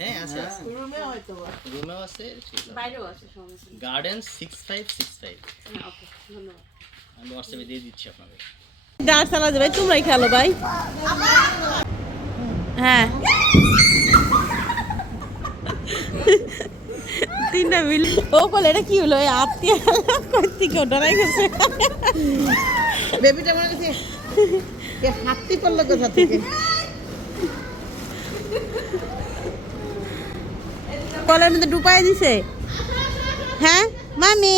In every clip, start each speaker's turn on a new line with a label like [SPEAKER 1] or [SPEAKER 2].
[SPEAKER 1] হ্যাঁ আছে আছে।
[SPEAKER 2] রুমে হয়তো
[SPEAKER 1] রুমেও আছে
[SPEAKER 3] বাইরেও আছে সমস্যা
[SPEAKER 1] garden six five six five
[SPEAKER 3] হ্যাঁ ওকে ধন্যবাদ।
[SPEAKER 1] আমি হোয়াটসঅ্যাপে দিয়ে দিচ্ছি
[SPEAKER 3] চালাতে ভাই তোমরাই খেলো ভাই। হ্যাঁ। তিনটা মিল ও বলে এটা কি হলো? আত্মীয় করতে কেউ ডরাই গেছে।
[SPEAKER 2] বেবিটা মনে করছে হাঁটতে পারল কোথা থেকে?
[SPEAKER 3] কলের মধ্যে ডুবাই দিছে। হ্যাঁ মামি?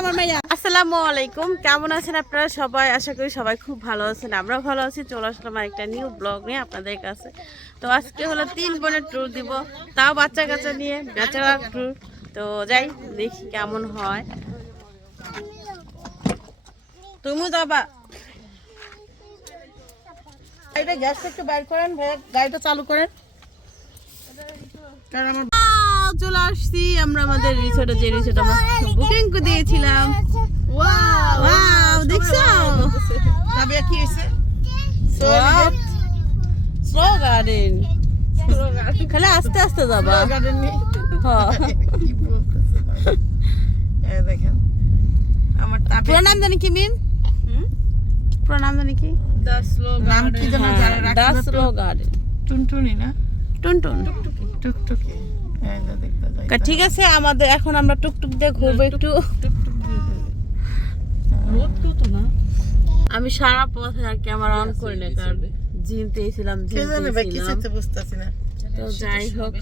[SPEAKER 3] আমার আসসালামু আলাইকুম। কেমন আছেন আপনারা সবাই? আশা করি সবাই খুব ভালো আছেন। আমরাও ভালো আছি। চলে আসলাম একটা নিউ ব্লগ নিয়ে আপনাদের কাছে। তো আজকে হলো তিন বোনের ট্যুর দিব। তাও বাচ্চা কাচ্চা নিয়ে ব্যাচেলার ট্যুর তো যাই, দেখি কেমন হয়। তুমি যাবা
[SPEAKER 2] গাড়িটা গ্যাসটা একটু বাইর করেন ভাইয়া গাড়িটা চালু করেন। কারণ আমার
[SPEAKER 3] চলে আসছি আমরা আমাদের রিসোর্টে যে রিসোর্ট আমরা বুকিং দিয়েছিলাম। ওয়াও দেখছ?
[SPEAKER 2] তাবিয়া কি হয়েছে?
[SPEAKER 3] স্লো গার্ডেন খালি আস্তে আস্তে যাবা।
[SPEAKER 2] গার্ডেন নেই
[SPEAKER 3] হ্যাঁ।
[SPEAKER 2] দেখেন আমার তাবিয়া
[SPEAKER 3] পুরো জানি কি মিন পুরো নাম জানি কি?
[SPEAKER 2] নাম কি যেন যারা রাখছিল
[SPEAKER 3] গার্ডেন।
[SPEAKER 2] টুনটুনি না?
[SPEAKER 3] টুনটুন।
[SPEAKER 2] টুকটুকি। এই যে দেখতে যাই
[SPEAKER 3] কা- ঠিক আছে আমাদের এখন আমরা টুকটুক দিয়ে ঘুরবো একটু। আমি সারা পথে আর ক্যামেরা অন করি না কারণ জিমতে
[SPEAKER 2] কে কি
[SPEAKER 3] জিমতে
[SPEAKER 2] বুঝতেছি না।
[SPEAKER 3] তো যাই হোক।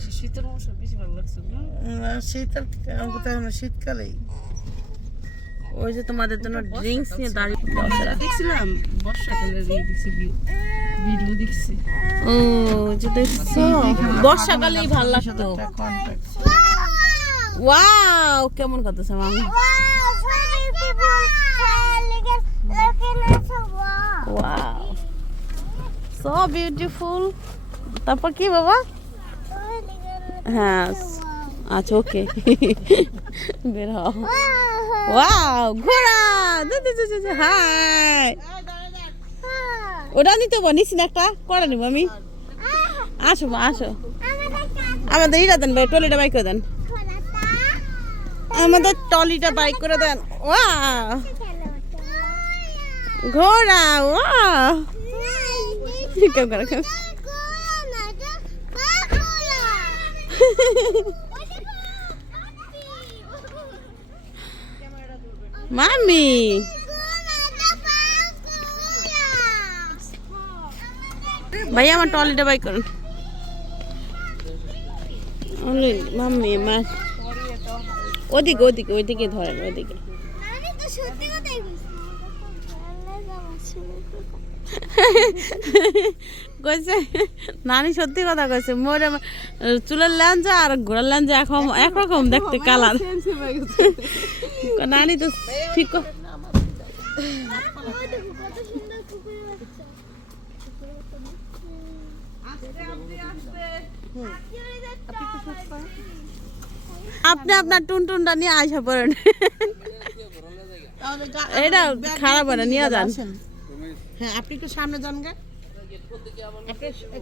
[SPEAKER 2] না, শীতের আমাকে তো এখন শীতকালেই।
[SPEAKER 3] ওই যে তোমাদের জন্য ড্রিঙ্কস নিয়ে দাঁড়িয়ে
[SPEAKER 4] দেখছিলাম বর্ষাকালের দেখছি ভিডিও দেখছি।
[SPEAKER 3] ও যে দেখছ? বর্ষাকালেই ভালো লাগতো। ওয়াও কেমন করতেছে মামি ওয়াও সো বিউটিফুল তারপর কি বাবা? হ্যাঁ আচ্ছা ওকে বের হও। ওয়াও ঘোড়া! হাই ওটা নিতে নিছি না একটা করে নিব আমি? আসো আসো। আমাদের ইটা দেন ভাই টলিটা বাইক করে দেন। আমাদের টলিটা বাইক করে দেন। ওয়া ঘোড়া ওয়া কেউ করে মামি ভাই আমার টলিটা বাইক করুন। মাম্মি মা। ওদিকে ওদিকে ওইদিকে ধরেন ওইদিকে। কইছে নানি সত্যি কথা কইছে মোর চুলের ল্যাঞ্জা আর ঘোড়ার ল্যাঞ্জা এখন একরকম দেখতে কালার। নানি তো ঠিক আপনি আপনার টুনটুনটা নিয়ে আইসা পড়েন। এটা খারাপ হয় না নিয়ে যান।
[SPEAKER 2] হ্যাঁ আপনি একটু সামনে যান গে।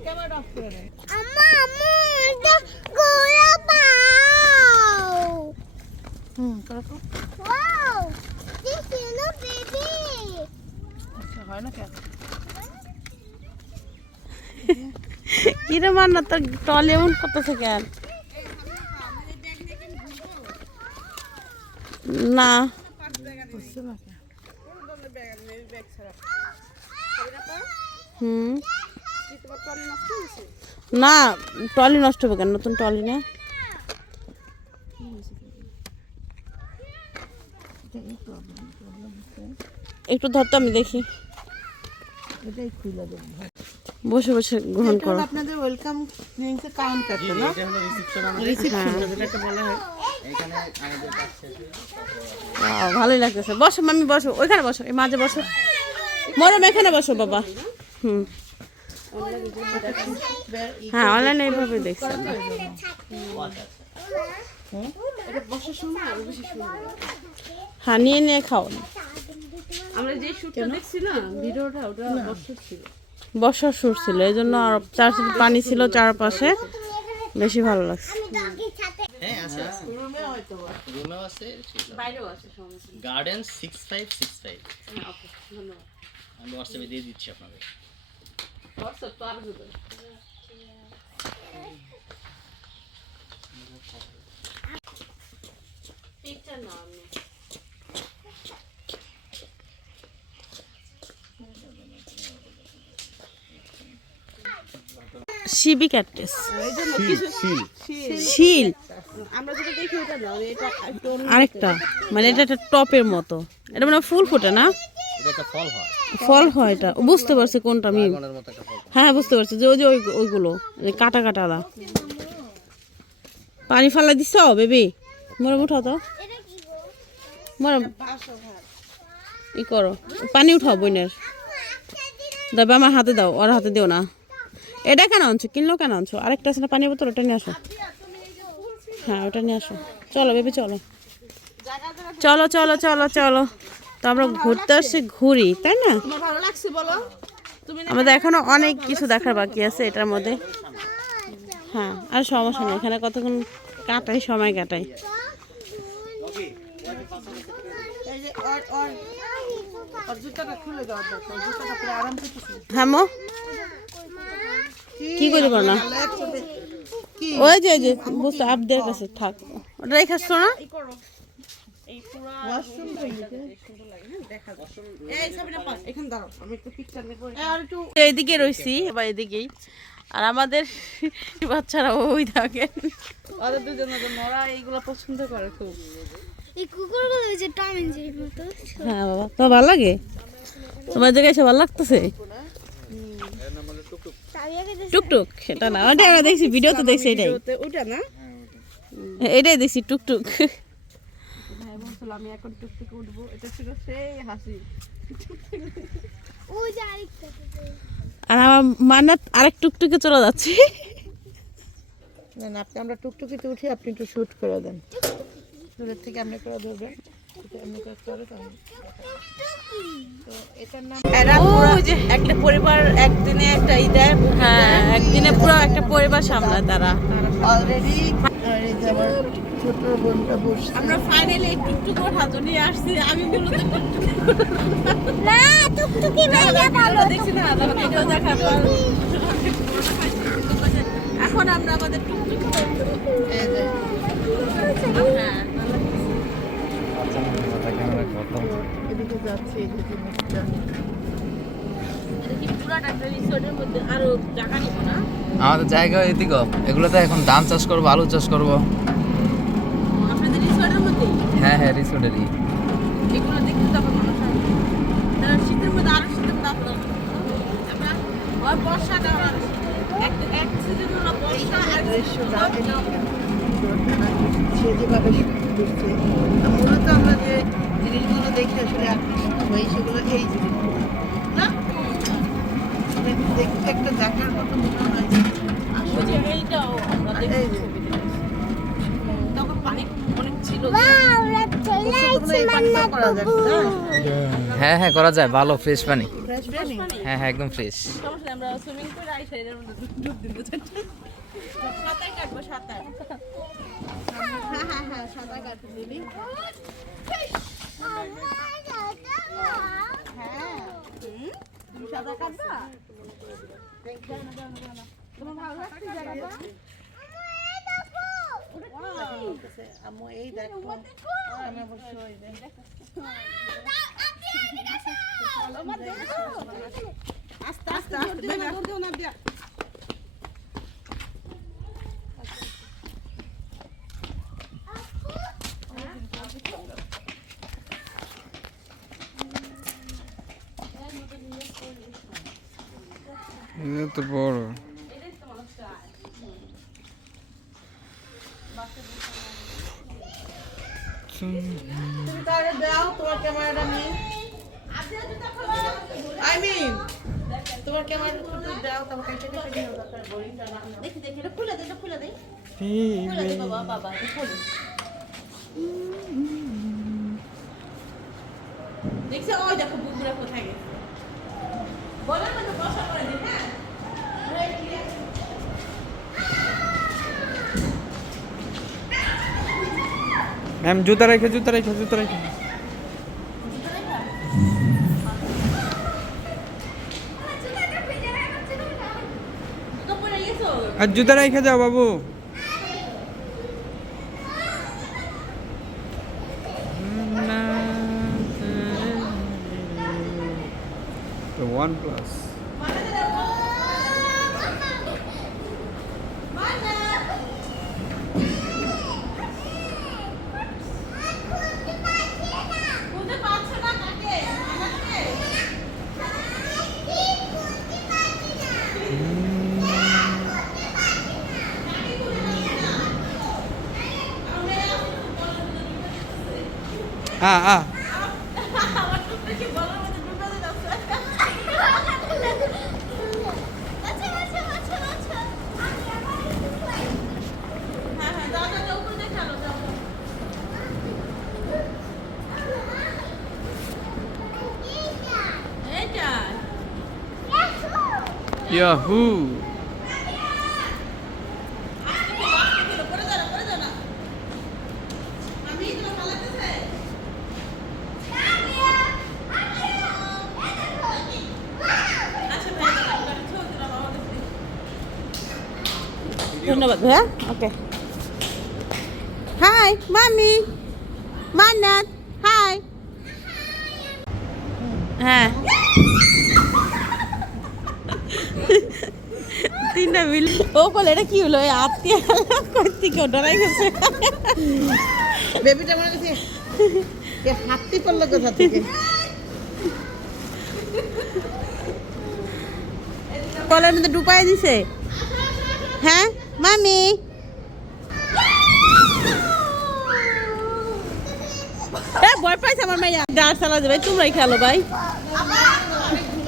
[SPEAKER 2] ক্যামেরা অফ করে দেন হুম করো তো। আচ্ছা হয় না কেন?
[SPEAKER 3] কিরে মান তোর টলে এমন করতেছে কেন? না।
[SPEAKER 2] বুঝতে না কেন
[SPEAKER 3] হুম। না টলি নষ্ট হবে কেন? নতুন টলি না? একটু ধরতো আমি দেখি। বসে বসে গ্রহণ করো।
[SPEAKER 2] আপনাদের ওয়েলকাম ড্রিঙ্কস এর কাউন্টারটা না?
[SPEAKER 1] এটা হলো রিসেপশন আমাদের।
[SPEAKER 2] রিসিপশনটা যেটাকে বলা হয়।
[SPEAKER 1] এখানে আমাদের কাজ শেষ
[SPEAKER 3] Wow, ভালোই লাগতেছে। বসো মামি বসো। ওইখানে বসো এই মাঝে বসো। মরম এখানে বসো বাবা। হুম। হ্যাঁ অনলাইনে এইভাবে দেখছি। হ্যাঁ নিয়ে নিয়ে খাও।
[SPEAKER 4] আমরা যে শুটটা দেখছি না ভিডিওটা ওটা বছর ছিল।
[SPEAKER 3] বর্ষার সুর ছিল এই জন্য আর চারপাশে পানি ছিল চারপাশে। বেশি ভালো লাগছে।
[SPEAKER 1] হ্যাঁ garden six five six five
[SPEAKER 4] হ্যাঁ ওকে ধন্যবাদ।
[SPEAKER 1] আমি হোয়াটসঅ্যাপে দিয়ে দিচ্ছি আপনাদের।
[SPEAKER 3] শিবি ক্যাকটাস শিল আরেকটা মানে এটা একটা টপের মতো। এটা মানে ফুল ফোটে না?
[SPEAKER 1] এটা ফল হয়।
[SPEAKER 3] ফল হয় এটা। বুঝতে পারছি কোনটা আমি
[SPEAKER 1] ফল।
[SPEAKER 3] হ্যাঁ বুঝতে পারছি যে ওই যে ওইগুলো কাটা কাটালা পানি ফালা দিছ বেবি? মরম উঠাও তো। মরম ই করো। পানি উঠাও বইনের। দাও আমার হাতে দাও ওর হাতে দিও না। এটা কেন আনছো? কিনলো কেন আনছো? আরেকটা আছে না পানির বোতল ওটা নিয়ে আসো। হ্যাঁ ওটা নিয়ে আসো। চলো বেবি চলো। চলো চলো চলো চলো। তো আমরা ঘুরতে আসছি ঘুরি তাই না?
[SPEAKER 2] তোমার ভালো লাগছে বলো? তুমি
[SPEAKER 3] আমাদের এখনও অনেক কিছু দেখার বাকি আছে এটার মধ্যে। হ্যাঁ আর সমস্যা নেই এখানে কতক্ষণ কাটাই সময় কাটাই। হ্যাঁ মো। কি করব না ওই যে যে বুঝতে কাছে থাক। ওটা রেখে আসছো না?
[SPEAKER 2] ওয়াশরুম এই সাবিনা পাস। এখানে দাঁড়াও আমি একটু পিকচার নেব। আর একটু
[SPEAKER 3] এইদিকে রয়েছি বা এদিকেই। আর আমাদের বাচ্চারা ওই থাকে।
[SPEAKER 4] ওদের দুজনে তো মরা এইগুলো পছন্দ করে খুব।
[SPEAKER 5] এই কুকুরগুলো যে টম এন্ড জেরির মতো।
[SPEAKER 3] হ্যাঁ বাবা। তো ভালো লাগে? তোমার জায়গায় এসে ভালো লাগতেছে। টুকটুক সেটা না ওটা দেখছি ভিডিও তো দেখছি এটাই।
[SPEAKER 2] ওতে ওটা না?
[SPEAKER 3] এটাই দেখছি টুকটুক।
[SPEAKER 4] ভাই বলছিল আমি এখন টুকটুকে উঠবো। এটা ছিল সেই হাসি।
[SPEAKER 3] আর আমার মান্নাত আরেক টুকটুকে চলে যাচ্ছে।
[SPEAKER 2] আপনি আমরা টুকটুকিতে উঠি আপনি একটু শুট করে দেন। দূরের থেকে আপনি করে ধরবেন। এটা এমনি করে করে তো আমি- তো এটার নাম
[SPEAKER 3] ওই যে একটা পরিবার একদিনে একটা ই দেয়। হ্যাঁ একদিনে পুরো একটা পরিবার সামলায় তারা।
[SPEAKER 2] অলরেডি ছোট বোনটা বসছে।
[SPEAKER 3] আমরা ফাইনালি টুকটুক হাতে নিয়ে আসছি। আমি মূলত
[SPEAKER 5] না টুকটুকি ভাইয়া বলো
[SPEAKER 3] দেখছি না দেখার পর এখন আমরা আমাদের টুকটুক
[SPEAKER 2] এই যে। এদিকে যাচ্ছে
[SPEAKER 6] আমাদের জায়গা এদিকে। এগুলোতে এখন ধান চাষ করব আলু চাষ করব। হ্যাঁ হ্যাঁ রিসোর্টেরই
[SPEAKER 3] এগুলো দেখতে তো আবার মানুষ তারা শীতের মধ্যে আরও শীতের মধ্যে আপনার আমরা ওই বর্ষাটা আর এক এক সিজন হলো বর্ষা আর
[SPEAKER 2] সে যেভাবে মূলত আমরা যে জিনিসগুলো দেখি আসলে হই সেগুলো এই জিনিসগুলো। না? মানে দেখতে একটা দেখার মতো মনে হয়
[SPEAKER 3] এইটাও আমরা দেখি তখন পানি অনেক ছিল।
[SPEAKER 6] হ্যাঁ হ্যাঁ করা যায় ভালো ফ্রেশ পানি। হ্যাঁ হ্যাঁ একদম ফ্রেশ
[SPEAKER 3] সমস্যা নেই, আমরা সুইমিং করে আই সাইডের মধ্যে ডুব দিতে চাচ্ছি সাঁতার কাটবো সাঁতার
[SPEAKER 2] হ্যাঁ হ্যাঁ হ্যাঁ সাঁতার কাটতে দিবি হ্যাঁ
[SPEAKER 3] তুমি সাঁতার কাটবা
[SPEAKER 2] আম্মু এই দেখো আমি অবশ্যই দেখো আস্তে আস্তে আস্তে বেবি,
[SPEAKER 6] তো বড়
[SPEAKER 2] তুমি তাহলে দাও তোমার ক্যামেরাটা নিয়ে। আই মিন তোমার ক্যামেরাটা একটু দাও কেটে বোরিংটা না
[SPEAKER 3] দেখি দেখি এটা খুলে দে এটা খুলে দে। খুলে দে বাবা বাবা এটা খুলে দেখছ ওই দেখো বুবুরা কোথায় গেছে। বললাম না তো বসা করে দিন হ্যাঁ?
[SPEAKER 7] ম্যাম জুতা রেখে জুতা রেখে জুতা রেখে
[SPEAKER 3] তো পরে গেছো
[SPEAKER 7] আর জুতা রেখে যাও বাবু। ওয়ান প্লাস
[SPEAKER 3] বুঝতে পারছ না কাকে আমাকে
[SPEAKER 7] আ আ
[SPEAKER 3] আমার তো দেখি বলার মধ্যে ডুবে যাচ্ছে হ্যাঁ হ্যাঁ যাও যাও যাও উপরে দিয়ে খেলো যাও যাও। এইটা
[SPEAKER 7] ইয়াহু
[SPEAKER 3] করে যাও করে যাও না আমি এগুলো পালাতেছে আচ্ছা ভাই আপনারা ছোট দিলাম আমাদের ধন্যবাদ ভাইয়া। ওকে হাই মামি মান্নাত হাই হ্যাঁ। তিনটা মিল। ও বলে এটা কি হলো? এই আত্মীয় করতে কেউ ডরাই গেছে
[SPEAKER 2] বেবিটা মনে হচ্ছে কে হাঁটতে পারল কোথা থেকে?
[SPEAKER 3] কলের মধ্যে ডুবাই দিছে। হ্যাঁ মামি। এ ভয় পাইছে আমার মাইয়া। ডার চালা যাবে তোমরাই খেলো ভাই।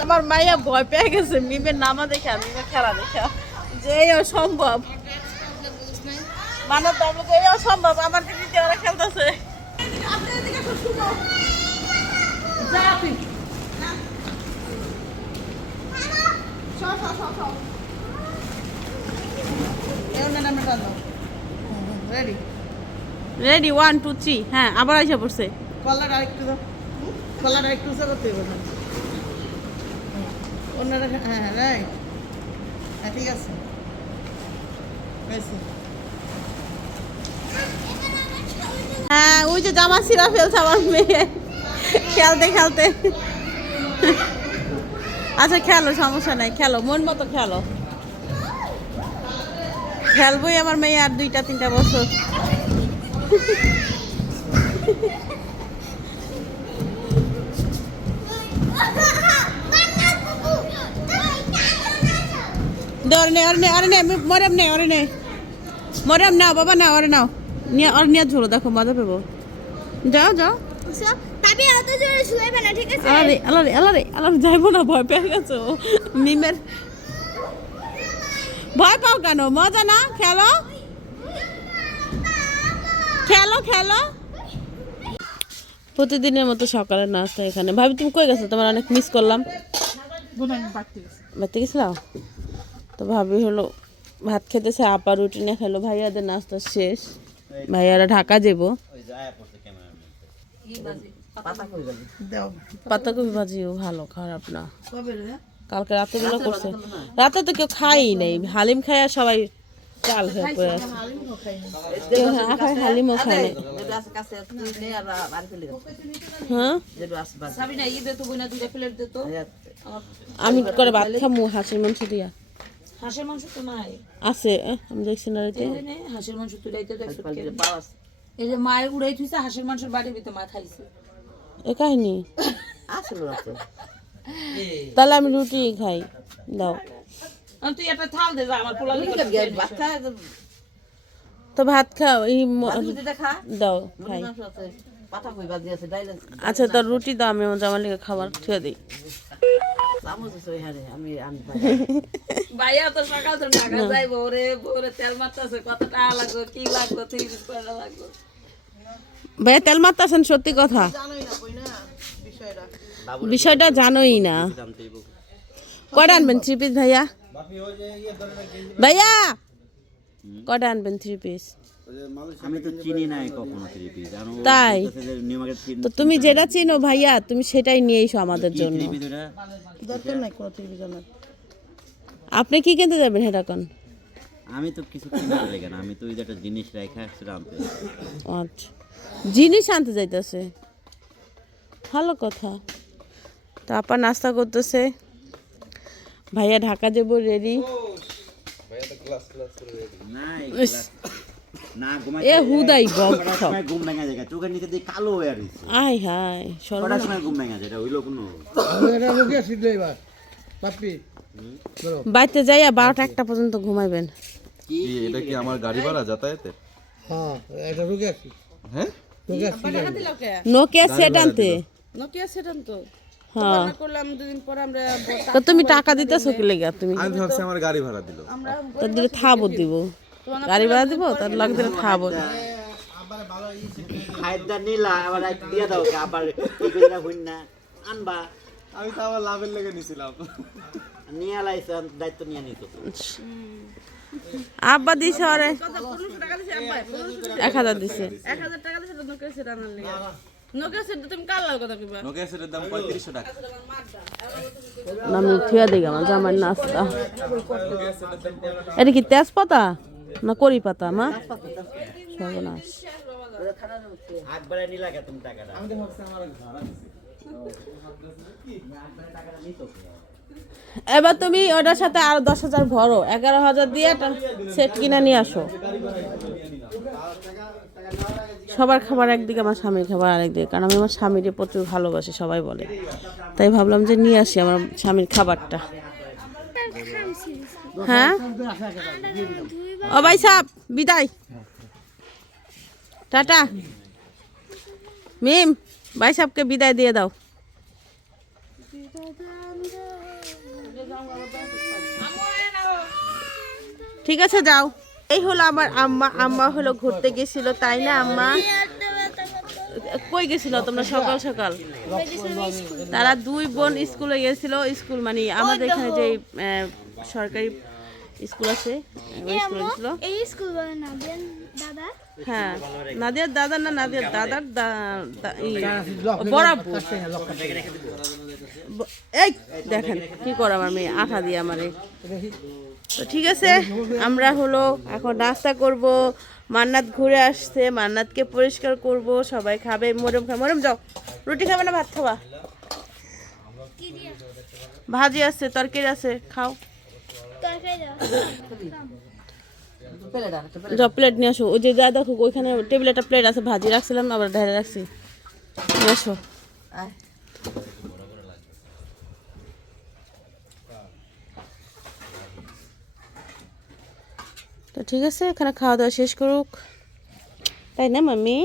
[SPEAKER 3] আমার মাইয়া ভয় পেয়ে গেছে মিমের নামা দেখা মিমের খেলা দেখা। যে এই অসম্ভব। মানব দাম এই অসম্ভব, আমার দিদি ওরা খেলতেছে?
[SPEAKER 2] রেডি
[SPEAKER 3] ওয়ান টু থ্রি হ্যাঁ আবার আইসা পড়ছে।
[SPEAKER 2] কলার আরেকটু দাও। কলার আরেকটু করতে হবে অন্যরা হ্যাঁ হ্যাঁ রাইট হ্যাঁ ঠিক আছে।
[SPEAKER 3] হ্যাঁ ওই যে জামা ছিঁড়া ফেলছে আমার মেয়ে। খেলতে খেলতে। আচ্ছা খেলো, সমস্যা নাই, খেলো, মন মতো খেলো। খেলবোই আমার মেয়ে আর দুইটা, তিনটা বছর। ওরে নে ওরে নে ওরে নে মরম নে। নে নাও বাবা নাও ওরে নাও। নিয়ে ওর নিয়ে ঝোলো দেখো মজা পেবো যাও যাও।
[SPEAKER 5] তাবি অত জোরে শুয়েবে না ঠিক আছে?
[SPEAKER 3] আলারে আলারে আলারে আলারে যাইবো না ভয় পেয়ে গেছো। মিমের ভয় পাও কেন? মজা না? খেলো? খেলো খেলো। প্রতিদিনের মতো সকালের নাস্তা এখানে। ভাবি তুমি কই গেছো? তোমার অনেক মিস করলাম। বাড়িতে গেছিলাম? তো ভাবি হলো ভাত খেতেছে আপা রুটি নিয়ে খেলো ভাইয়াদের নাস্তা শেষ। ভাইয়ারা ঢাকা যাব। পাতাকপি ভাজিও ভালো খারাপ না। কালকে রাতে গুলো করছে। রাতে তো কেউ খাই নাই। হালিম খায় আর সবাই চাল হয়ে পড়ে আছে। কেউ খায় হালিমও খায় হ্যাঁ? আমি করে ভাত খামু? হাঁসের মাংস দিয়া।
[SPEAKER 8] হাঁসের মাংস তো নাই।
[SPEAKER 3] আছে আমি দেখছি না রাতে
[SPEAKER 8] এনে হাঁসের মাংস তো একশো এই যে মায়ের উড়াই থুইছে হাঁসের মাংসের বাড়ির ভিতরে মা খাইছে।
[SPEAKER 3] এ কাহিনী? তাহলে আমি রুটি খাই। দাও।
[SPEAKER 8] আর তুই একটা থাল দে যা আমার পোলা
[SPEAKER 3] তো ভাত খাও এই দাও খাই।
[SPEAKER 8] আছে
[SPEAKER 3] আচ্ছা তোর রুটি দাও আমি আমার জামার লিগে খাবার ছুঁয়ে দিই।
[SPEAKER 8] ভাইয়া তো সকাল তো ঢাকা যাইবো ওরে ওরে তেল মারতেছে কত টাকা লাগবে কি লাগবে তিরিশ কয়টা লাগবে।
[SPEAKER 3] ভাইয়া তেল মারতেছেন সত্যি কথা।
[SPEAKER 2] বিষয়টা।
[SPEAKER 3] জানোই না। কটা আনবেন থ্রি পিস ভাইয়া? ভাইয়া! কটা আনবেন থ্রি পিস
[SPEAKER 1] আমি তো চিনি নাই কখনো থ্রি পিস
[SPEAKER 3] তাই? তো তুমি যেটা চিনো ভাইয়া তুমি সেটাই নিয়ে এসো আমাদের জন্য।
[SPEAKER 2] দরকার নাই কোনো
[SPEAKER 3] আপনি কি কিনতে যাবেন সেটা কোন?
[SPEAKER 1] আমি তো কিছু কিনতে লেগে না আমি তো ওই একটা জিনিস রেখে আনতে।
[SPEAKER 3] আচ্ছা। জিনিস আনতে যাইতেছে। ভালো কথা। তো আপা নাস্তা করতেছে। ভাইয়া ঢাকা যাব রেডি
[SPEAKER 1] না না ঘুমাই
[SPEAKER 3] এ হুদাই বক
[SPEAKER 1] সময় ঘুম ভেঙে যায় চোখের নিচে দিয়ে কালো হয়ে রয়েছে
[SPEAKER 3] আয় হায় সর্ব
[SPEAKER 1] সময় ঘুম ভেঙে যায় এটা হইল কোনো
[SPEAKER 3] বাড়িতে যাইয়া বারোটা একটা পর্যন্ত ঘুমাইবেন।
[SPEAKER 1] কি?
[SPEAKER 9] এটা কি আমার গাড়ি ভাড়া যাতায়াতের হ্যাঁ
[SPEAKER 3] নোকিয়া সেট আনতে।
[SPEAKER 4] নোকিয়া সেটান তো
[SPEAKER 3] হ্যাঁ তুমি টাকা দিতেছো কি লেগে? তুমি
[SPEAKER 9] আমি ভাবছি আমার গাড়ি ভাড়া দিল।
[SPEAKER 3] তার দিলে থাবো দিব। গাড়ি ভাড়া দিব? তার লাগ দিলে থাবো
[SPEAKER 1] খাইদা নিলা আবার এক দিয়া দাও কে, আবার কি কইরা হইন না আনবা।
[SPEAKER 9] আমি তো আমার লাভের লেগে নিছিলাম।
[SPEAKER 1] নিয়ে লাইছে দায়িত্ব নিয়ে নিত
[SPEAKER 3] আব্বা দিছে ওরে। এক হাজার দিছে।
[SPEAKER 4] এক হাজার টাকা দিয়ে নোকিয়া সেট আনার লেগে। নোকিয়া সেট তুমি কার লাল কথা কইবা?
[SPEAKER 9] নোকিয়া সেটের দাম পঁয়ত্রিশশো টাকা।
[SPEAKER 3] আমি থুয়া দিই আমার জামার নাস্তা। এটা কি তেজপাতা? না করি পাতা মা সর্বনাশ। এবার তুমি ওটার সাথে আরও দশ হাজার ভরো। এগারো হাজার দিয়ে একটা সেট কিনে নিয়ে আসো। সবার খাবার একদিকে, আমার স্বামীর খাবার আরেকদিকে, কারণ আমি আমার স্বামীকে প্রচুর ভালোবাসি, সবাই বলে। তাই ভাবলাম যে নিয়ে আসি আমার স্বামীর খাবারটা। হ্যাঁ? ও ভাই সাপ বিদায়। টাটা। মিম, ভাই সাহেবকে বিদায় দিয়ে দাও। ঠিক আছে, যাও। এই হলো আমার আম্মা। আম্মা হলো ঘুরতে গেছিল, তাই না, আম্মা? কই গেছিল তোমরা সকাল সকাল? তারা দুই বোন স্কুলে গেছিল, স্কুল মানে আমাদের এখানে যে সরকারি স্কুল আছে
[SPEAKER 5] এই স্কুল বলে দাদা।
[SPEAKER 3] হ্যাঁ নাদিয়ার দাদা না নাদিয়ার দাদার বরাবর। এই দেখেন কি করে আমার মেয়ে আঠা দিয়ে আমারে তো ঠিক আছে আমরা হলো এখন নাস্তা করব মান্নাত ঘুরে আসছে মান্নাতকে পরিষ্কার করব সবাই খাবে মরম খাবে মরম যাও রুটি খাবে না ভাত খাবা? ভাজি আছে তরকারি আছে খাও।
[SPEAKER 5] তরকারি
[SPEAKER 3] প্লেট নিয়ে আসো। ওই যে যা দেখো, ওইখানে টেবিলে একটা প্লেট আছে, ভাজি রাখছিলাম, আবার ঢেলে রাখছি। আসো। তো ঠিক আছে, এখানে খাওয়া দাওয়া শেষ করুক। তাই না, মাম্মি?